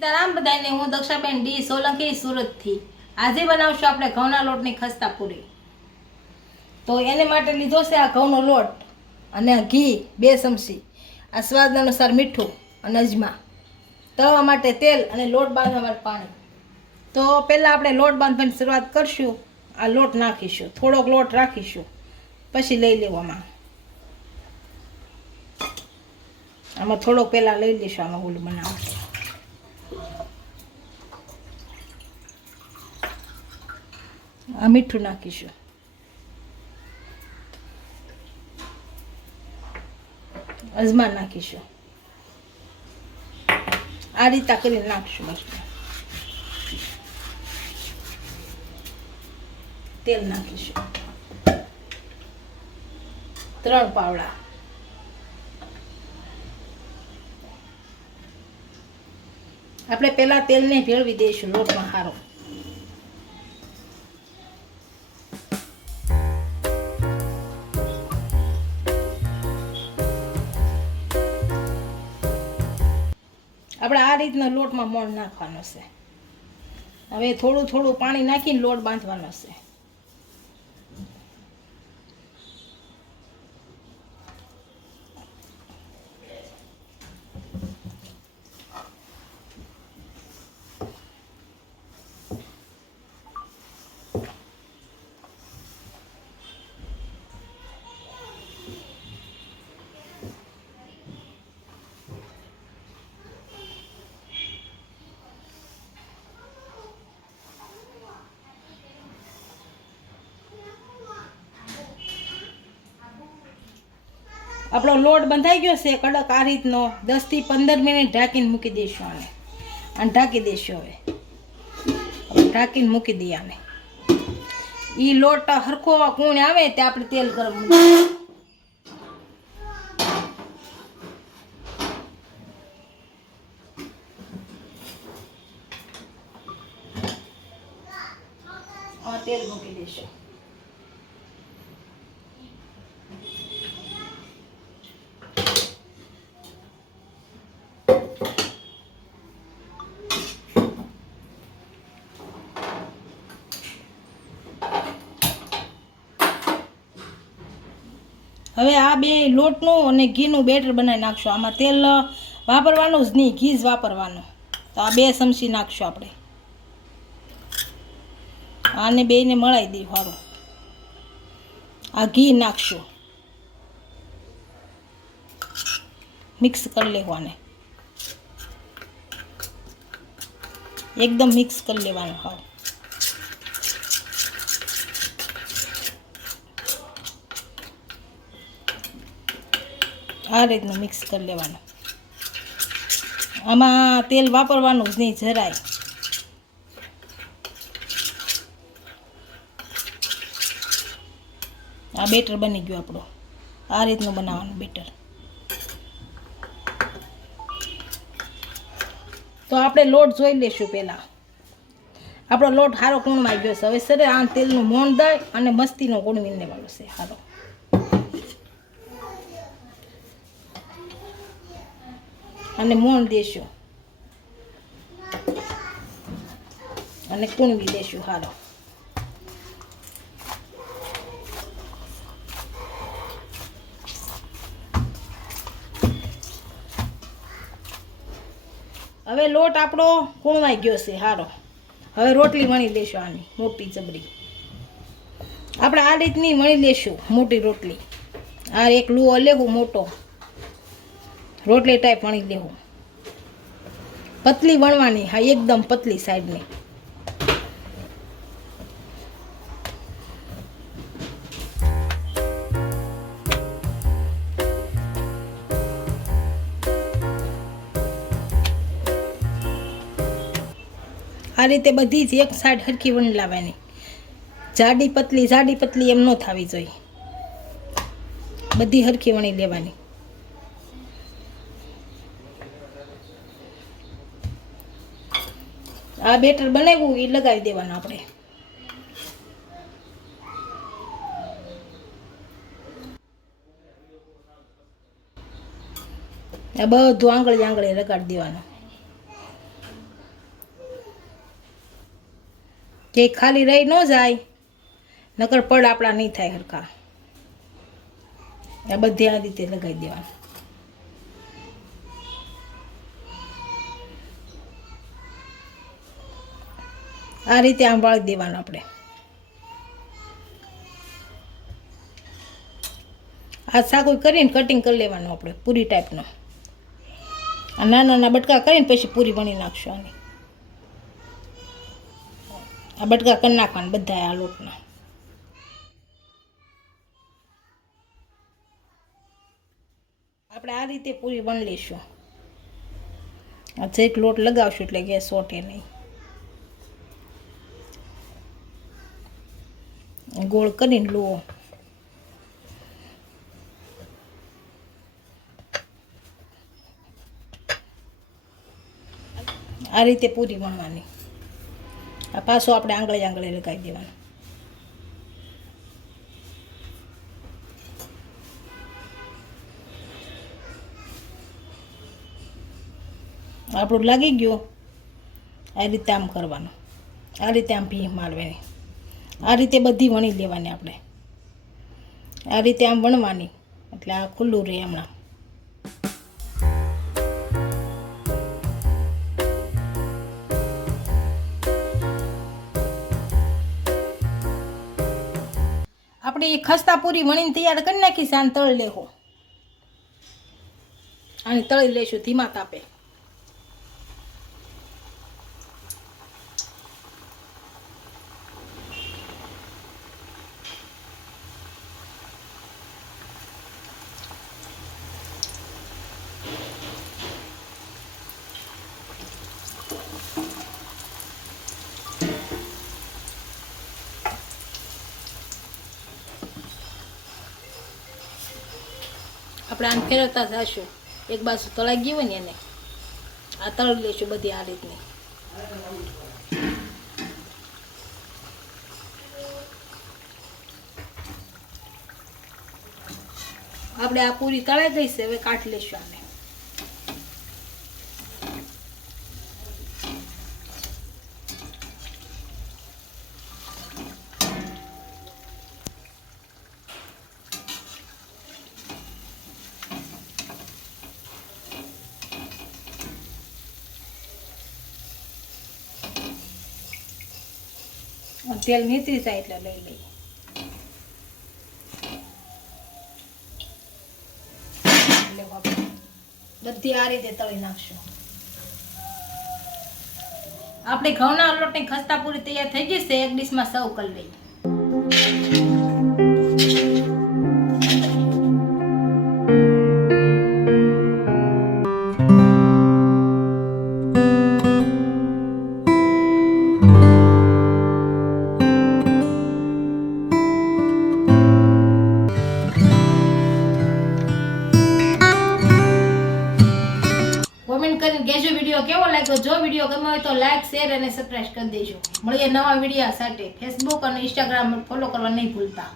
સીતારામ બધાને, હું દક્ષાબેન ડી સોલંકી સુરતથી. આજે બનાવશું આપણે ઘઉંના લોટની ખસ્તા પૂરી. તો એને માટે લીધો છે આ ઘઉંનો લોટ અને ઘી 2 ચમચી, આ સ્વાદ અનુસાર મીઠું અને અજમા, તળવા માટે તેલ અને લોટ બાંધવા માટે પાણી. તો પહેલાં આપણે લોટ બાંધવાની શરૂઆત કરશું. આ લોટ નાખીશું, થોડોક લોટ રાખીશું, પછી લઈ લેવામાં આમાં થોડોક પહેલાં લઈ લઈશું આમાં ઓલું બનાવવા. આ મીઠું નાખીશું, અજમા નાખીશું, આ રીતે કરીને નાખશું. બસ તેલ નાખીશું 3 પાવડા. આપણે પહેલા તેલને ભેળવી દઈશું લોટમાં સારો. આપણે આ રીતના લોટમાં મોણ નાખવાનો છે. હવે થોડું થોડું પાણી નાખીને લોટ બાંધવાનો છે. આપણો લોટ બંધાઈ ગયો છે કડક. આ રીતનો 10 થી 15 મિનિટ ઢાંકીને મૂકી દઈશું આને. અને ઢાંકી દઈશું. હવે ઢાંકીને મૂકી દઈએ આને. એ લોટ હરખો કૂણ આવે તે આપણે તેલ ગરમ મૂકીશું. તેલ મૂકી દઈશું. હવે આ બે લોટનું અને ઘીનું બેટર બનાવી નાખશું. આમાં તેલ વાપરવાનું જ નહીં, ઘી જ વાપરવાનું. તો આ 2 ચમચી નાખશું આપણે. આને બેને મળાવી દઈએ સારું. આ ઘી નાખશું, મિક્સ કરી લેવું આને. એકદમ મિક્સ કરી લેવાનું સારું. આ રીતનું મિક્સ કરી લેવાનું. આમાં તેલ વાપરવાનું જ નહીં જરાય. આ બેટર બની ગયું આપણું. આ રીતનું બનાવવાનું બેટર. તો આપણે લોટ જોઈ લઈશું. પહેલાં આપણો લોટ સારો કૂણવાઈ ગયો છે. હવે સરે આ તેલનું મોણ દઈ અને મસ્તીનો કૂણવી લેવાનો છે સારો. અને મોણ દેશું અને કૂણવી દેશું સારો. હવે લોટ આપણો કૂણવાઈ ગયો છે સારો. હવે રોટલી વણી લેશું આની મોટી જબરી. આપણે આ રીતની વણી લેશું મોટી રોટલી. આ એક લુઓ લેવું મોટો, રોટલી ટાઈપ વણી લેવું. પતલી વણવાની, હા એકદમ પતલી સાઈડની. આ રીતે બધી જ એક સાઈડ હરખી વણી લાવવાની. જાડી પતલી એમ ન થવી જોઈએ. બધી હરખી વણી લેવાની. આ બેટર બનાવ્યું એ લગાવી દેવાનું આપણે. આ બધું આંગળી રગાડી દેવાનું. કે ખાલી રહી ન જાય, નકર પડ આપણા નહીં થાય હરખા. આ બધી આ રીતે લગાવી દેવાનું. આ રીતે આમ વાળી દેવાનું આપણે. આ સાકું કરીને કટિંગ કરી લેવાનું આપણે પૂરી ટાઈપનો. આ નાના નાના બટકા કરીને પછી પૂરી વણી નાખશું આની. આ બટકા કરી નાખવાના બધા આ લોટના. આપણે આ રીતે પૂરી વણી લઈશું. આ જેક લોટ લગાવશું એટલે ગેસ સોટે નહીં. ગોળ કરીને લો. આ રીતે પૂરી વણવાની. આ પાછો આપણે આંગળે આંગળે લગાવી દેવાનું. આપણું લાગી ગયું. આ રીતે આમ કરવાનું. આ રીતે આમ ભી મારવાની. આ રીતે બધી વણી લેવાની આપણે. આ રીતે આમ વણવાની એટલે આ ખુલ્લું રહે હમણાં. આપણે ખસ્તા પૂરી વણીને તૈયાર કરી નાખીશ. આને તળી લેવું. આને તળી લઈશું ધીમા તાપે. આપણે આને ફેરવતા જઈશું. એક બાજુ તળાઈ ગઈ હોય ને એને આ તળી લઈશું બધી આ રીતની. આપણે આ પૂરી તળાઈ ગઈ છે. હવે કાઢી લઈશું આને. તેલ નીતરી જાય એટલે લઈ લઈએ. બધી આ રીતે તળી નાખશું. આપણે ઘઉંના લોટની ખસ્તા પૂરી તૈયાર થઈ ગઈ છે. એક ડીશમાં સર્વ કરી લઈએ. કોમેન્ટ કરીને કહેજો વિડીયો કેવો લાગ્યો. જો વિડીયો ગમ્યો હોય તો લાઈક, શેર અને સબસ્ક્રાઇબ કરી દેજો. મળીએ નવા વિડીયો સાથે. ફેસબુક અને ઇન્સ્ટાગ્રામ ફોલો કરવા નહીં ભૂલતા.